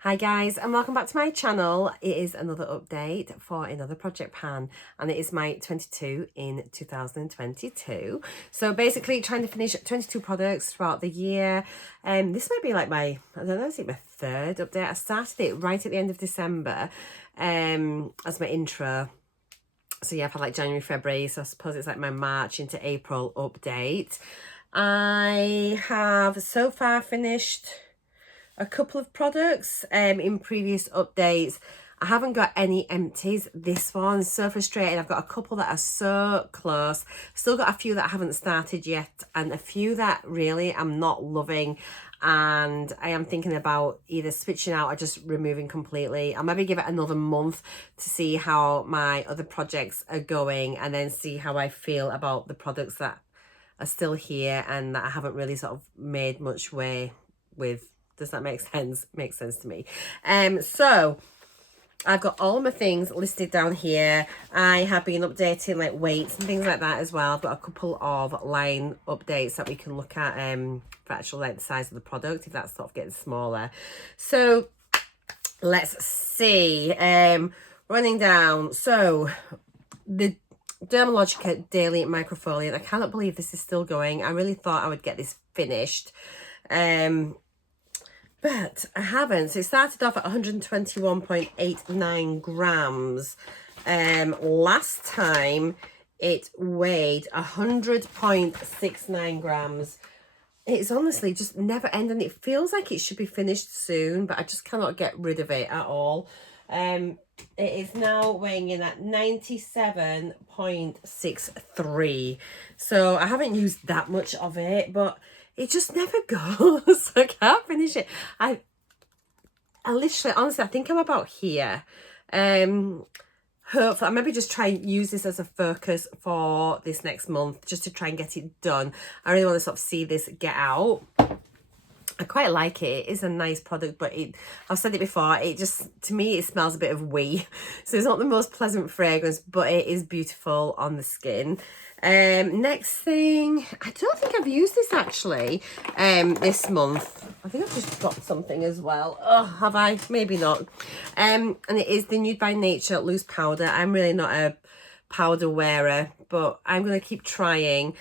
Hi guys, and welcome back to my channel. It is another update for another project pan, and it is my 22 in 2022. So basically trying to finish 22 products throughout the year. This might be like my, I don't know, is it my third update? I started it right at the end of December as my intro. So yeah, I've had like January, February, so I suppose it's like my March into April update. I have so far finished a couple of products in previous updates. I haven't got any empties. This one's so frustrating. I've got a couple that are so close. Still got a few that I haven't started yet, and a few that really I'm not loving, and I am thinking about either switching out or just removing completely. I'll maybe give it another month to see how my other projects are going, and then see how I feel about the products that are still here and that I haven't really sort of made much way with. Does that make sense? Makes sense to me. So I've got all my things listed down here. I have been updating like weights and things like that as well. I've got a couple of line updates that we can look at for actual like the size of the product if that's sort of getting smaller. So let's see. Running down. So the Dermalogica Daily Microfoliant. I cannot believe this is still going. I really thought I would get this finished. But I haven't. So it started off at 121.89 grams. Last time it weighed 100.69 grams. It's honestly just never ending. It feels like it should be finished soon, but I just cannot get rid of it at all. It is now weighing in at 97.63. So I haven't used that much of it, but it just never goes. I can't finish it. I literally, honestly, I think I'm about here. Hopefully, I'll maybe just try and use this as a focus for this next month, just to try and get it done. I really want to sort of see this get out. I quite like it. It is a nice product, but I've said it before, it just, to me, it smells a bit of wee. So it's not the most pleasant fragrance, but it is beautiful on the skin. Next thing, I don't think I've used this actually this month. I think I've just got something as well. Oh, have I? Maybe not. And it is the Nude by Nature loose powder. I'm really not a powder wearer, but I'm going to keep trying.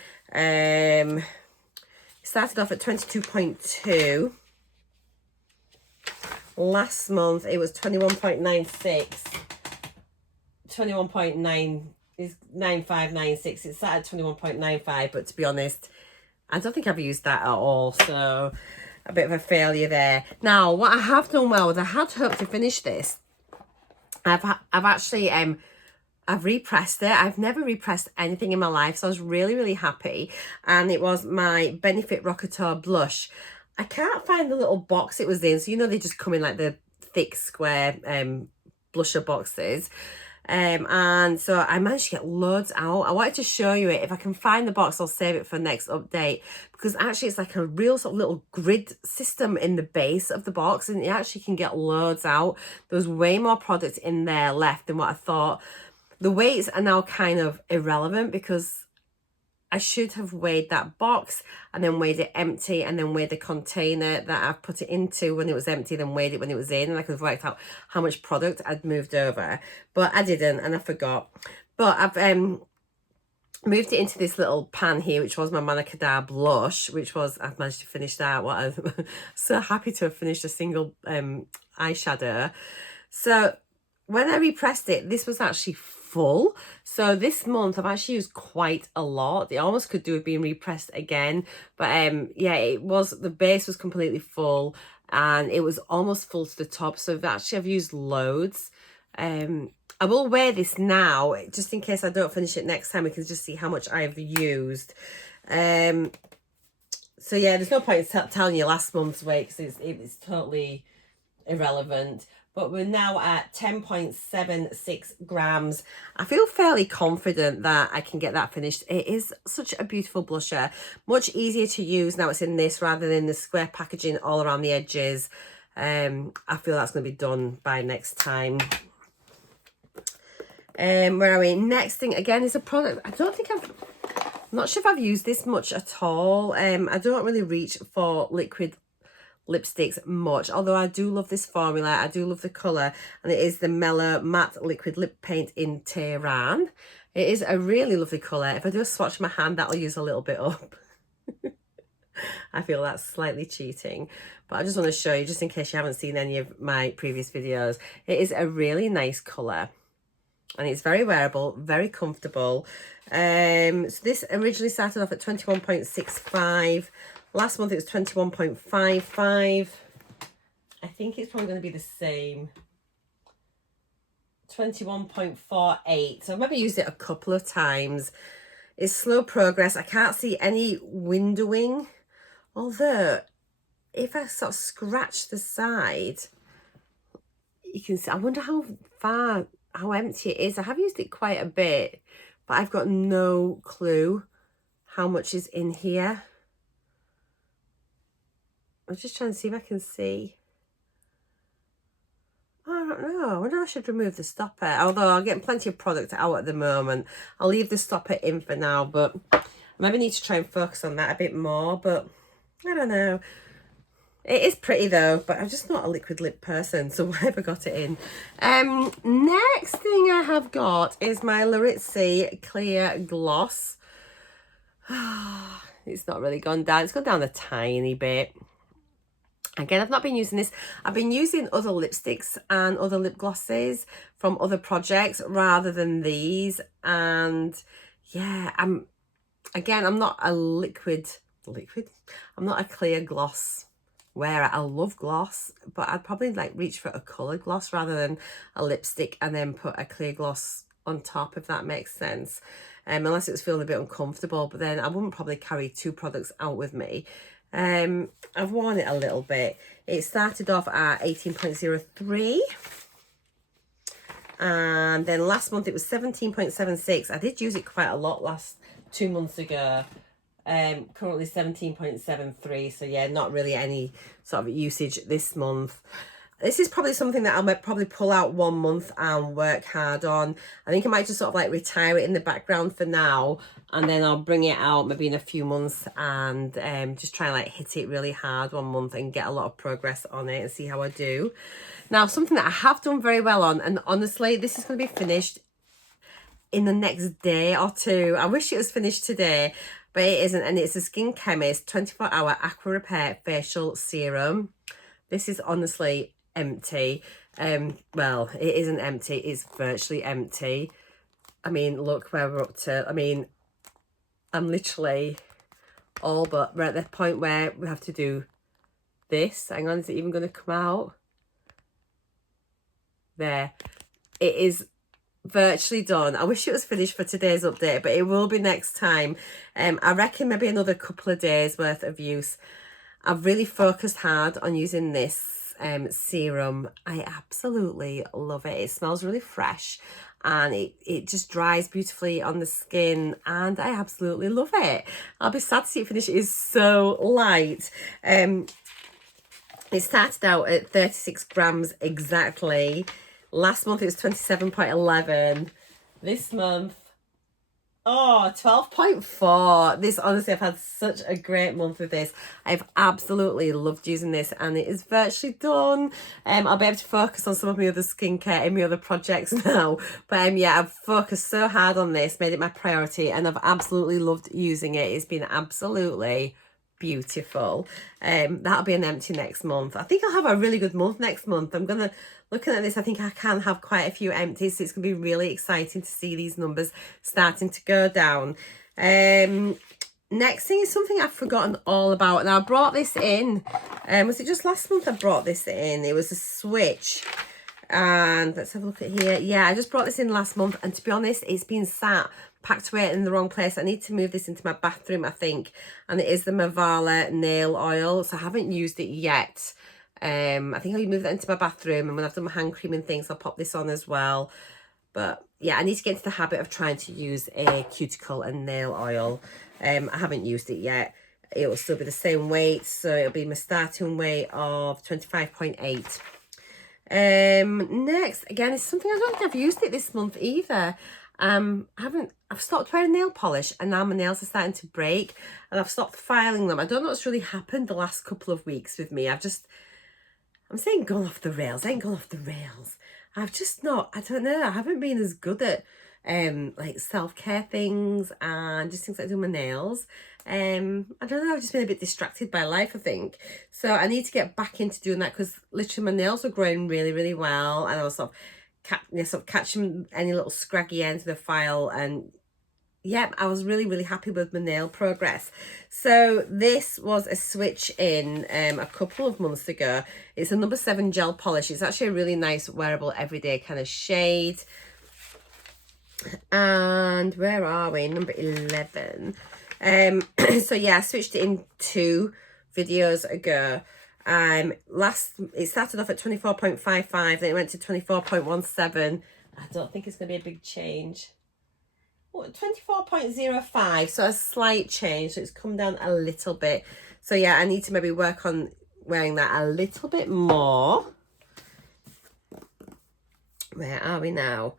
Started off at 22.2. Last month it was 21.96. 21.9 is 9596. It started at 21.95, but to be honest, I don't think I've used that at all. So a bit of a failure there. Now, what I have done well was I had hoped to finish this. I've actually I've repressed it. I've never repressed anything in my life, so I was really happy. And it was my Benefit Rockateur blush. I can't find the little box it was in, so you know they just come in like the thick square blusher boxes. And so I managed to get loads out. I wanted to show you it. If I can find the box, I'll save it for next update, because actually it's like a real sort of little grid system in the base of the box, and you actually can get loads out. There was way more product in there left than what I thought. The weights are now kind of irrelevant, because I should have weighed that box and then weighed it empty, and then weighed the container that I've put it into when it was empty, then weighed it when it was in, and I could have worked out how much product I'd moved over. But I didn't, and I forgot. But I've moved it into this little pan here, which was my Monica Dar blush, which was, I've managed to finish that. What I'm so happy to have finished a single eyeshadow. So when I repressed it, this was actually full. So this month I've actually used quite a lot. It almost could do with being repressed again, but yeah, it was, the base was completely full and it was almost full to the top. So actually I've used loads. I will wear this now just in case I don't finish it next time. We can just see how much I've used. So yeah, there's no point in telling you last month's weight, because it's totally irrelevant. But we're now at 10.76 grams. I feel fairly confident that I can get that finished. It is such a beautiful blusher. Much easier to use now it's in this rather than the square packaging all around the edges. I feel that's going to be done by next time. Where are we? Next thing, again, is a product. I'm not sure if I've used this much at all. I don't really reach for liquid lipsticks much, although I do love this formula. I do love the colour, and it is the Mellow Matte Liquid Lip Paint in Tehran. It is a really lovely colour. If I do a swatch my hand, that'll use a little bit up. I feel that's slightly cheating, but I just want to show you, just in case you haven't seen any of my previous videos. It is a really nice colour, and it's very wearable, very comfortable. So this originally started off at 21.65. Last month it was 21.55. I think it's probably going to be the same. 21.48. So I've maybe used it a couple of times. It's slow progress. I can't see any windowing. Although, if I sort of scratch the side, you can see, I wonder how empty it is. I have used it quite a bit, but I've got no clue how much is in here. I'm just trying to see if I can see. I don't know. I wonder if I should remove the stopper. Although I'm getting plenty of product out at the moment. I'll leave the stopper in for now, but I maybe need to try and focus on that a bit more, but I don't know. It is pretty though, but I'm just not a liquid lip person, so why have I got it in? Next thing I have got is my Ladymawabeauty Clear Gloss. It's not really gone down. It's gone down a tiny bit. Again, I've not been using this. I've been using other lipsticks and other lip glosses from other projects rather than these. And yeah, I'm not a I'm not a clear gloss wearer. I love gloss, but I'd probably like reach for a colour gloss rather than a lipstick and then put a clear gloss on top, if that makes sense. Unless it was feeling a bit uncomfortable, but then I wouldn't probably carry two products out with me. I've worn it a little bit. It started off at 18.03. And then last month it was 17.76. I did use it quite a lot 2 months ago. Currently 17.73. So yeah, not really any sort of usage this month. This is probably something that I might probably pull out 1 month and work hard on. I think I might just sort of like retire it in the background for now, and then I'll bring it out maybe in a few months and just try and like hit it really hard 1 month and get a lot of progress on it and see how I do. Now, something that I have done very well on, and honestly, this is going to be finished in the next day or two. I wish it was finished today, but it isn't, and it's a Skin Chemist 24-hour Aqua Repair Facial Serum. This is honestly empty. Well, it isn't empty, it's virtually empty. I mean, look where we're up to. I mean, I'm literally all but we're at the point where we have to do this. Hang on, is it even going to come out? There. It is virtually done. I wish it was finished for today's update, but it will be next time. I reckon maybe another couple of days worth of use. I've really focused hard on using this serum. I absolutely love it. It smells really fresh and it just dries beautifully on the skin, and I absolutely love it. I'll be sad to see it finish. It is so light. It started out at 36 grams exactly. Last month it was 27.11. This month, oh, 12.4. This, honestly, I've had such a great month with this. I've absolutely loved using this, and it is virtually done. I'll be able to focus on some of my other skincare and my other projects now. But yeah, I've focused so hard on this, made it my priority, and I've absolutely loved using it. It's been absolutely beautiful. That'll be an empty next month. I think I'll have a really good month next month. I'm gonna, looking at this, I think I can have quite a few empties, so it's gonna be really exciting to see these numbers starting to go down. Next thing is something I've forgotten all about. Now, I brought this in, was it just last month I brought this in? It was a switch, and let's have a look at here. Yeah, I just brought this in last month, and to be honest, it's been sat packed away in the wrong place. I need to move this into my bathroom, I think, and it is the Mavala nail oil, so I haven't used it yet. I think I'll move that into my bathroom, and when I've done my hand cream and things, I'll pop this on as well. But yeah, I need to get into the habit of trying to use a cuticle and nail oil. I haven't used it yet. It will still be the same weight, so it'll be my starting weight of 25.8. Next, again, it's something I don't think I've used it this month either. I've stopped wearing nail polish, and now my nails are starting to break, and I've stopped filing them. I don't know what's really happened the last couple of weeks with me. I'm saying gone off the rails. I ain't gone off the rails. I've just not, I don't know, I haven't been as good at like self-care things and just things like doing my nails. I don't know, I've just been a bit distracted by life, I think. So I need to get back into doing that, because literally my nails were growing really, really well, and I was sort of catching any little scraggy ends of the file, and yeah, I was really, really happy with my nail progress. So this was a switch in a couple of months ago. It's a number 7 gel polish. It's actually a really nice wearable everyday kind of shade. And where are we? Number 11. So yeah, I switched it in 2 videos ago. It started off at 24.55, then it went to 24.17. I don't think it's going to be a big change. 24.05, so a slight change, so it's come down a little bit. So yeah, I need to maybe work on wearing that a little bit more. Where are we now?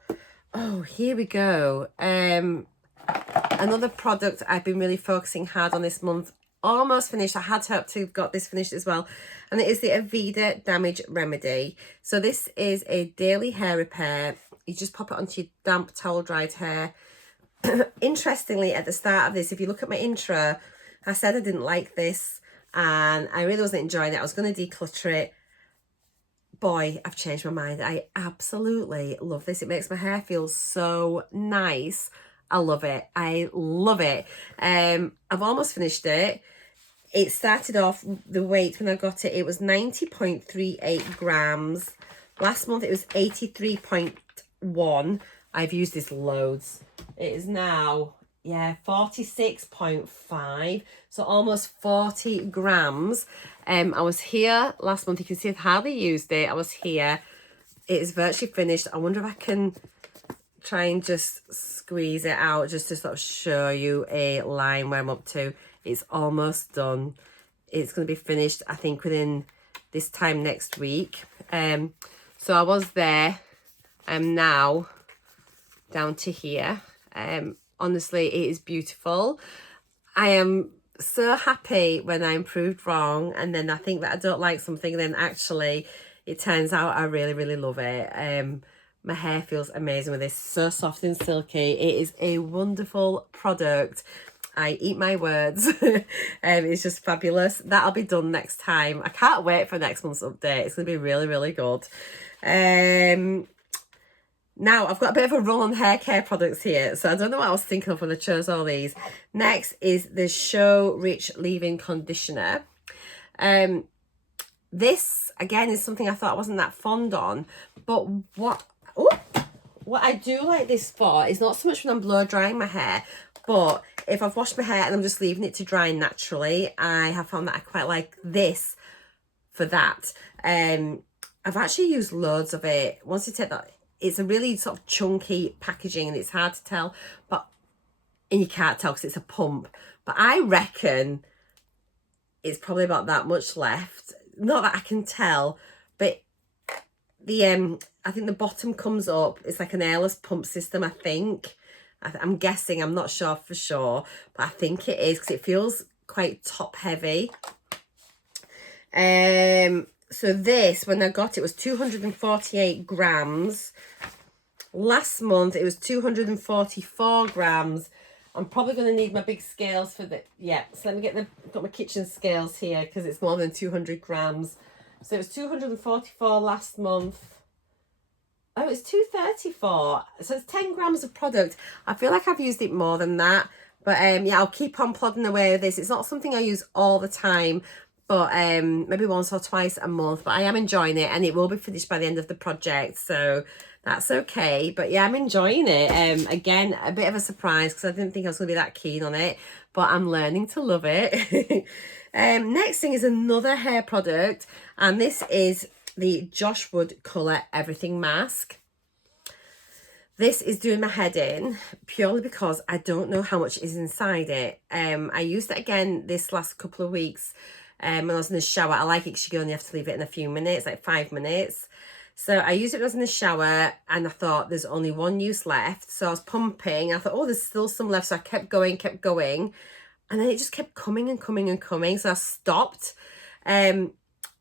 Oh, here we go. Another product I've been really focusing hard on this month, almost finished. I had hoped to have got this finished as well, and it is the Aveda Damage Remedy. So this is a daily hair repair. You just pop it onto your damp towel dried hair. Interestingly, at the start of this, if you look at my intro, I said I didn't like this and I really wasn't enjoying it. I was going to declutter it. Boy, I've changed my mind. I absolutely love this. It makes my hair feel so nice. I love it. I love it. I've almost finished it. It started off, the weight when I got it, it was 90.38 grams. Last month it was 83.1. I've used this loads. It is now, yeah, 46.5, so almost 40 grams. I was here last month. You can see I've hardly used it. I was here. It is virtually finished. I wonder if I can try and just squeeze it out just to sort of show you a line where I'm up to. It's almost done. It's going to be finished, I think, within this time next week. So I was there. I'm now down to here. Honestly, it is beautiful. I am so happy when I'm proved wrong, and then I think that I don't like something, and then actually it turns out I really, really love it. My hair feels amazing with this. So soft and silky. It is a wonderful product. I eat my words. It's just fabulous. That'll be done next time. I can't wait for next month's update. It's going to be really, really good. Now, I've got a bit of a run on hair care products here, so I don't know what I was thinking of when I chose all these. Next is the Show Rich Leave-In Conditioner. This, again, is something I thought I wasn't that fond on, but what I do like this for is not so much when I'm blow drying my hair, but if I've washed my hair and I'm just leaving it to dry naturally, I have found that I quite like this for that. I've actually used loads of it. Once you take that, it's a really sort of chunky packaging and it's hard to tell, and you can't tell because it's a pump, but I reckon it's probably about that much left. Not that I can tell, but I think the bottom comes up. It's like an airless pump system, I think. I'm guessing, I'm not sure for sure, but I think it is because it feels quite top heavy. So this, when I got it, was 248 grams. Last month, it was 244 grams. I'm probably going to need my big scales for the... Yeah, so let me get got my kitchen scales here because it's more than 200 grams. So it was 244 last month. Oh, it's 234. So it's 10 grams of product. I feel like I've used it more than that. But yeah, I'll keep on plodding away with this. It's not something I use all the time, but maybe once or twice a month. But I am enjoying it, and it will be finished by the end of the project, so that's okay. But yeah, I'm enjoying it. Again, a bit of a surprise because I didn't think I was going to be that keen on it, but I'm learning to love it. Next thing is another hair product, and this is the Josh Wood Colour Everything Mask. This is doing my head in purely because I don't know how much is inside it. I used it again this last couple of weeks when I was in the shower. I like it because you only have to leave it in a few minutes, like 5 minutes. So I used it when I was in the shower and I thought there's only one use left. So I was pumping. I thought, oh, there's still some left. So I kept going. And then it just kept coming and coming and coming. So I stopped. And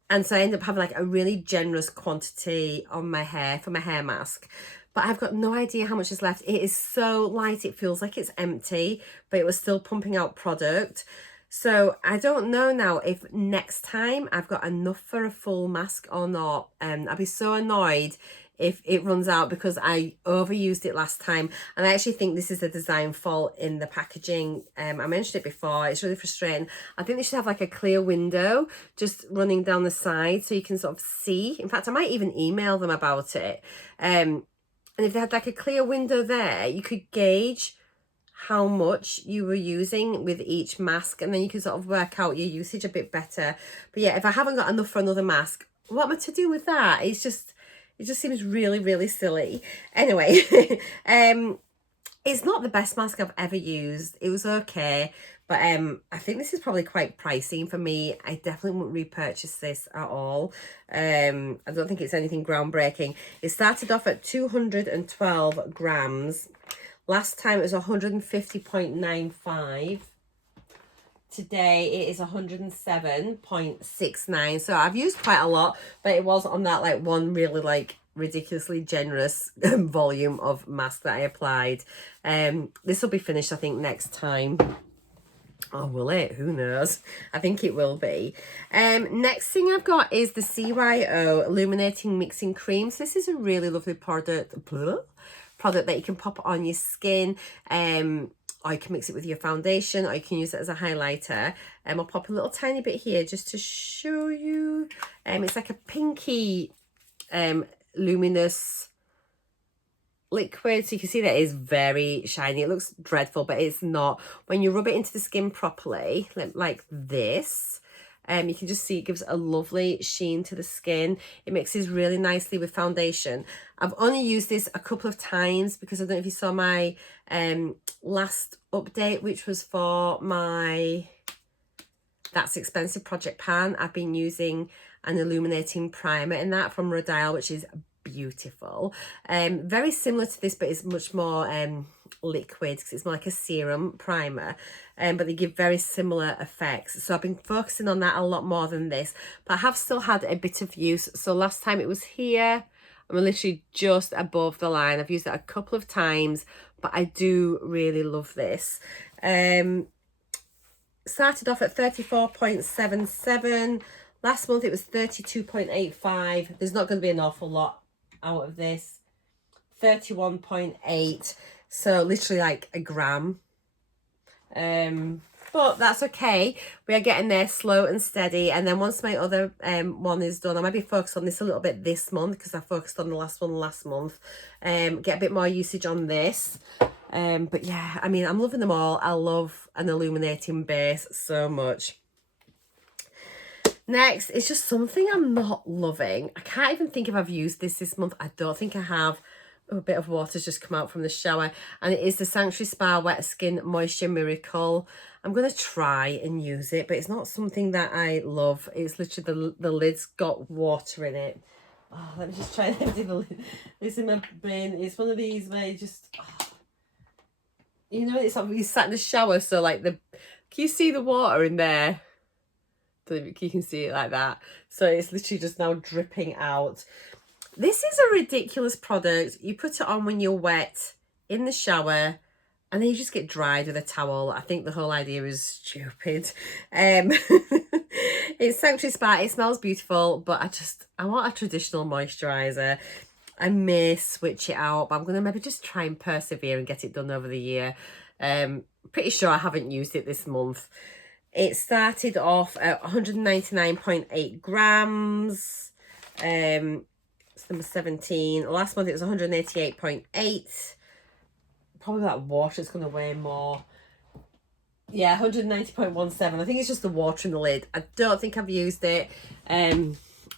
so I ended up having like a really generous quantity on my hair for my hair mask. But I've got no idea how much is left. It is so light. It feels like it's empty, but it was still pumping out product. So I don't know now if next time I've got enough for a full mask or not. I'd be so annoyed if it runs out because I overused it last time. And I actually think this is a design fault in the packaging. I mentioned it before. It's really frustrating. I think they should have like a clear window just running down the side so you can sort of see. In fact, I might even email them about it. And if they had like a clear window there, you could gauge how much you were using with each mask, and then you can sort of work out your usage a bit better. But yeah, if I haven't got enough for another mask, what am I to do with that? It just seems really, really silly. Anyway, it's not the best mask I've ever used. It was okay, but I think this is probably quite pricey for me. I definitely wouldn't repurchase this at all. I don't think it's anything groundbreaking. It started off at 212 grams. Last time it was 150.95. Today it is 107.69. So I've used quite a lot, but it was on that like one really like ridiculously generous volume of mask that I applied. This will be finished, I think, next time. Oh, will it? Who knows? I think it will be. Next thing I've got is the CYO Illuminating Mixing Cream. So this is a really lovely product that you can pop on your skin, or you can mix it with your foundation, or you can use it as a highlighter. I'll pop a little tiny bit here just to show you. It's like a pinky luminous liquid, so you can see that it is very shiny. It looks dreadful, but it's not. When you rub it into the skin properly, like this, you can just see it gives a lovely sheen to the skin. It mixes really nicely with foundation. I've only used this a couple of times because I don't know if you saw my last update, which was for my That's Expensive project pan. I've been using an illuminating primer in that from Rodile, which is beautiful. Very similar to this, but it's much more liquid because it's more like a serum primer, but they give very similar effects. So I've been focusing on that a lot more than this, but I have still had a bit of use. So last time it was here. I'm literally just above the line. I've used it a couple of times, but I do really love this. Started off at 34.77. Last month it was 32.85. There's not going to be an awful lot out of this. 31.8. So literally like a gram. But that's okay. We are getting there slow and steady. And then once my other one is done, I might be focused on this a little bit this month because I focused on the last one last month. Get a bit more usage on this. But yeah, I mean, I'm loving them all. I love an illuminating base so much. Next, it's just something I'm not loving. I can't even think if I've used this month. I don't think I have. A bit of water's just come out from the shower, and it is the Sanctuary Spa Wet Skin Moisture Miracle. I'm going to try and use it, but it's not something that I love. It's literally the lid's got water in it. Oh, let me just try and empty the lid. It's in my bin. It's one of these where you just... Oh, you know, it's like you sat in the shower, so like can you see the water in there? I don't know if you can see it like that. So it's literally just now dripping out. This is a ridiculous product. You put it on when you're wet in the shower and then you just get dried with a towel. I think the whole idea is stupid. It's Sanctuary Spa. It smells beautiful, but I want a traditional moisturiser. I may switch it out, but I'm going to maybe just try and persevere and get it done over the year. Pretty sure I haven't used it this month. It started off at 199.8 grams. It's number 17. Last month it was 188.8. Probably that water's going to weigh more. Yeah, 190.17. I think it's just the water in the lid. I don't think I've used it.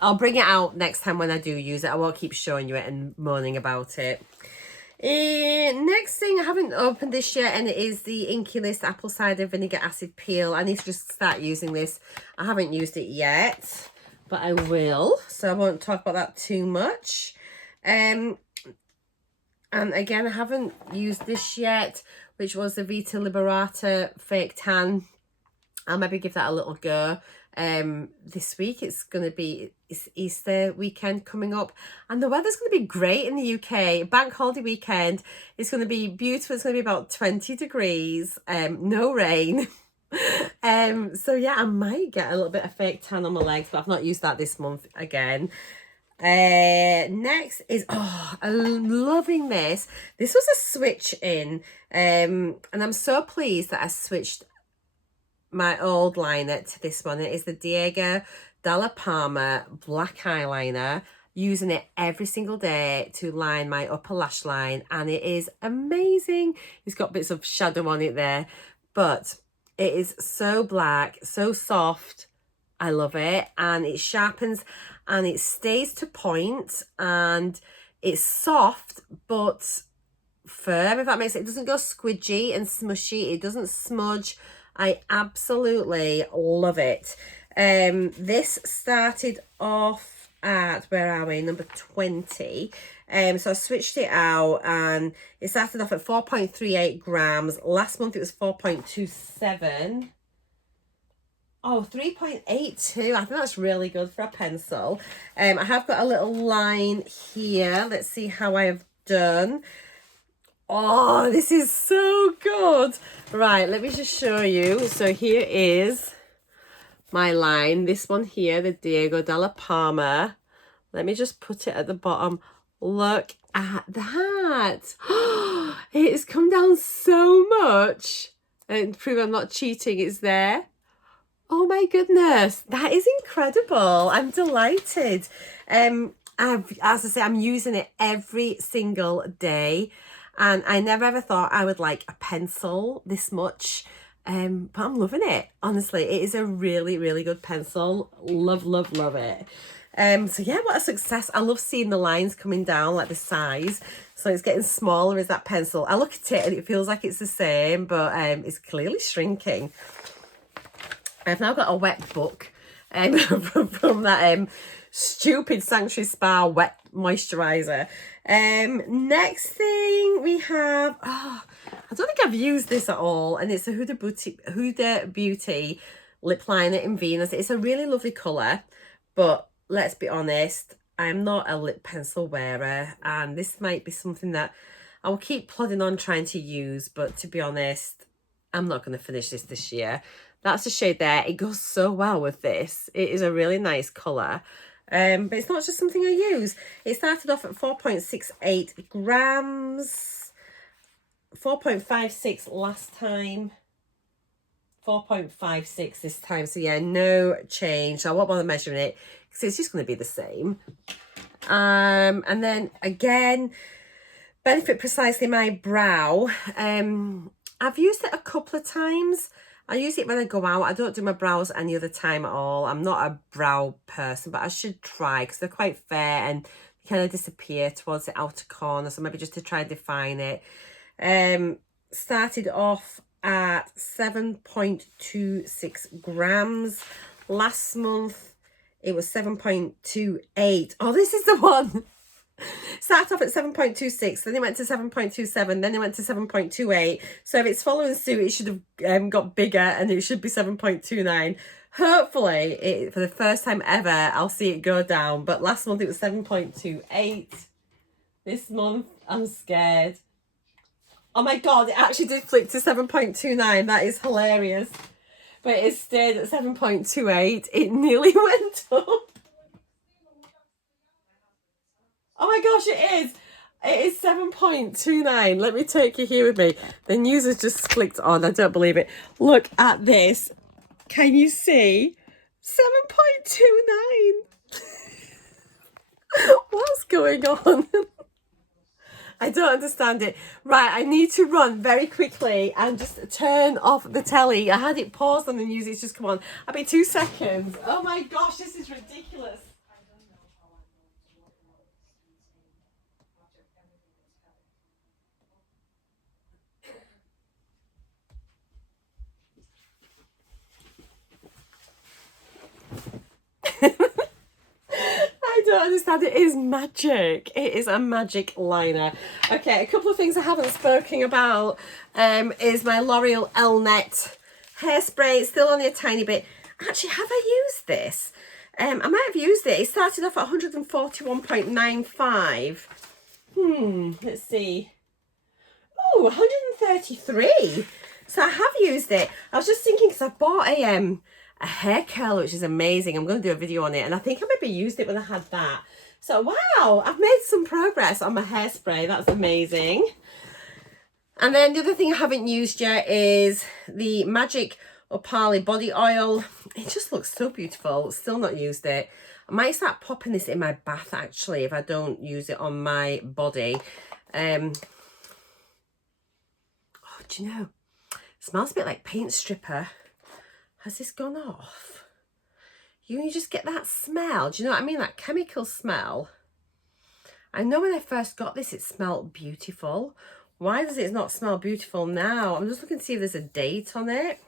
I'll bring it out next time when I do use it. I won't keep showing you it and moaning about it. Next thing, I haven't opened this yet, and it is the Inky List Apple Cider Vinegar Acid Peel. I need to just start using this. I haven't used it yet. but I will, so I won't talk about that too much. And again, I haven't used this yet, which was the Vita Liberata Fake Tan. I'll maybe give that a little go. This week it's Easter weekend coming up, and the weather's going to be great in the UK. Bank holiday weekend, it's going to be beautiful. It's going to be about 20 degrees, no rain. So yeah, I might get a little bit of fake tan on my legs, but I've not used that this month again. Next is, I'm loving this. This was a switch in, and I'm so pleased that I switched my old liner to this one. It is the Diego Dalla Palma black eyeliner, using it every single day to line my upper lash line, and it is amazing. It's got bits of shadow on it there, but it is so black, so soft. I love it, and it sharpens and it stays to point, and it's soft but firm, if that makes sense. It doesn't go squidgy and smushy. It doesn't smudge. I absolutely love it. This started off at, where are we, number 20. So I switched it out, and it started off at 4.38 grams. Last month it was 4.27. Oh, 3.82. I think that's really good for a pencil. I have got a little line here. Let's see how I have done. Oh, this is so good. Right, let me just show you. So here is my line. This one here, the Diego Dalla Palma. Let me just put it at the bottom. Look at that. It has come down so much. And prove I'm not cheating, it's there. Oh my goodness, that is incredible. I'm delighted. As I say, I'm using it every single day, and I never ever thought I would like a pencil this much. But I'm loving it. Honestly, it is a really, really good pencil. Love, love, love it. So yeah, what a success. I love seeing the lines coming down, like the size. So it's getting smaller as that pencil. I look at it and it feels like it's the same, but it's clearly shrinking. I've now got a wet book from that stupid Sanctuary Spa wet moisturiser. Next thing we have, I don't think I've used this at all, and it's a Huda Beauty lip liner in Venus. It's a really lovely colour, but let's be honest, I'm not a lip pencil wearer, and this might be something that I will keep plodding on trying to use, but to be honest, I'm not going to finish this year. That's the shade there. It goes so well with this. It is a really nice colour. But it's not just something I use. It started off at 4.68 grams. 4.56 last time. 4.56 this time. So yeah, no change. So I won't bother measuring it because it's just going to be the same. And then again, Benefit Precisely My Brow. I've used it a couple of times. I use it when I go out. I don't do my brows any other time at all. I'm not a brow person, but I should try because they're quite fair and they kind of disappear towards the outer corner. So maybe just to try and define it. Started off at 7.26 grams. Last month, it was 7.28. Oh, this is the one. Started off at 7.26, then it went to 7.27, then it went to 7.28. So if it's following suit, it should have got bigger, and it should be 7.29. Hopefully, for the first time ever, I'll see it go down. But last month it was 7.28. This month, I'm scared. Oh my God, it actually did flip to 7.29. That is hilarious. But it stayed at 7.28. It nearly went up. Oh my gosh, it is. It is 7.29. Let me take you here with me. The news has just clicked on. I don't believe it. Look at this. Can you see? 7.29. What's going on? I don't understand it. Right, I need to run very quickly and just turn off the telly. I had it paused on the news. It's just come on. I'll be 2 seconds. Oh my gosh, this is ridiculous. understand it is magic. It is a magic liner. Okay, a couple of things I haven't spoken about is my L'Oreal Elnet hairspray. It's still only a tiny bit. Actually, have I used this? I might have used it. It started off at 141.95. Let's see. Oh, 133. So I have used it. I was just thinking because I bought a hair curler, which is amazing. I'm going to do a video on it, and I think I maybe used it when I had that. So wow, I've made some progress on my hairspray. That's amazing. And then the other thing I haven't used yet is the Magic Opali body oil. It just looks so beautiful. Still not used it. I might start popping this in my bath actually if I don't use it on my body. Oh, do you know? It smells a bit like paint stripper. Has this gone off? You just get that smell. Do you know what I mean? That chemical smell. I know when I first got this, it smelled beautiful. Why does it not smell beautiful now? I'm just looking to see if there's a date on it.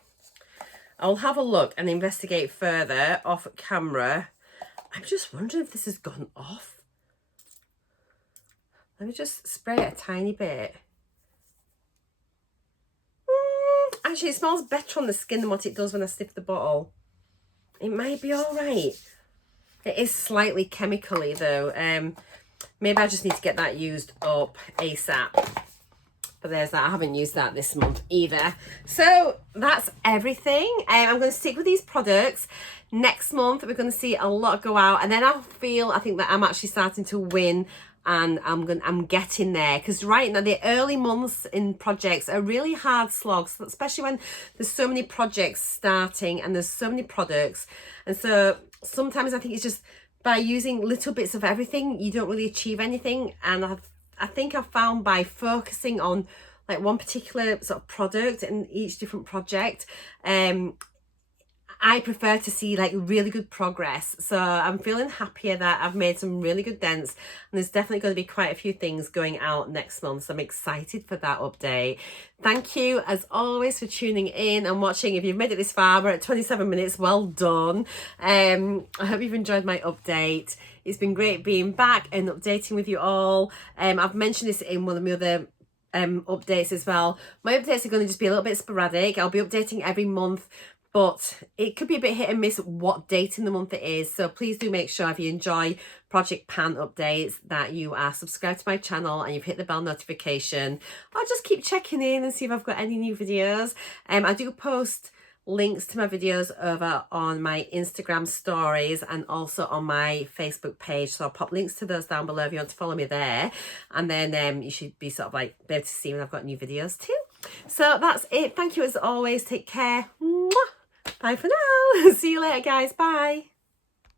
I'll have a look and investigate further off camera. I'm just wondering if this has gone off. Let me just spray it a tiny bit. Actually, it smells better on the skin than what it does when I sniff the bottle. It might be all right. It is slightly chemically though. Maybe I just need to get that used up ASAP. But there's that. I haven't used that this month either. So that's everything. I'm going to stick with these products. Next month, we're going to see a lot go out. And then I think that I'm actually starting to win. And I'm getting there, because right now the early months in projects are really hard slogs, especially when there's so many projects starting and there's so many products. And so sometimes I think it's just by using little bits of everything, you don't really achieve anything. And I think I've found by focusing on like one particular sort of product in each different project, I prefer to see like really good progress. So I'm feeling happier that I've made some really good dents, and there's definitely going to be quite a few things going out next month. So I'm excited for that update. Thank you as always for tuning in and watching. If you've made it this far, we're at 27 minutes. Well done. I hope you've enjoyed my update. It's been great being back and updating with you all. I've mentioned this in one of my other updates as well. My updates are going to just be a little bit sporadic. I'll be updating every month, but it could be a bit hit and miss what date in the month it is. So please do make sure if you enjoy Project Pan updates that you are subscribed to my channel and you've hit the bell notification. I'll just keep checking in and see if I've got any new videos. I do post links to my videos over on my Instagram stories and also on my Facebook page. So I'll pop links to those down below if you want to follow me there. And then you should be sort of like be able to see when I've got new videos too. So that's it. Thank you as always. Take care. Mwah. Bye for now. See you later, guys. Bye.